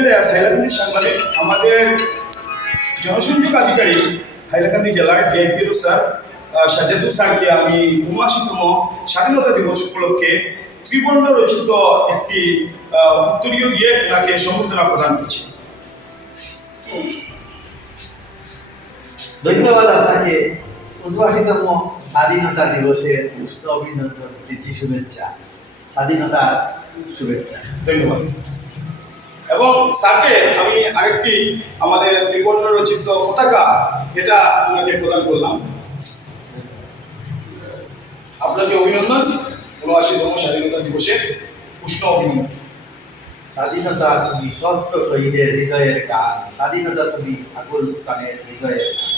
Attendance Hailakandi সাংবাদিক আমাদের জনসংযোগ আধিকারিক হাইলাকান্দি জেলার ডিআইপিও স্যার সাজেদুল স্যারকে আমি ৭৯তম স্বাধীনতা দিবস উপলক্ষে ত্রিবর্ণ রচিত একটি উত্তরীয় দিয়ে তাকে সম্বর্ধনা প্রদান করছি। ধন্যবাদ আপনাকে। ৭৯তম স্বাধীনতা দিবসের উষ্ণ অভিনন্দন, প্রীতি শুভেচ্ছা, স্বাধীনতার শুভেচ্ছা। ধন্যবাদ। এবং স্যারকে আমি আরেকটি আমাদের ত্রিবর্ণ রচিত পতাকা এটা আপনাকে প্রদান করলাম। আপনাকে অভিনন্দন ৭৯তম স্বাধীনতা দিবসের উষ্ণ অভিনন্দন। স্বাধীনতা তুমি সহস্র শহীদের হৃদয়ের গান, স্বাধীনতা তুমি আকুল প্রাণের হৃদয়ের গান।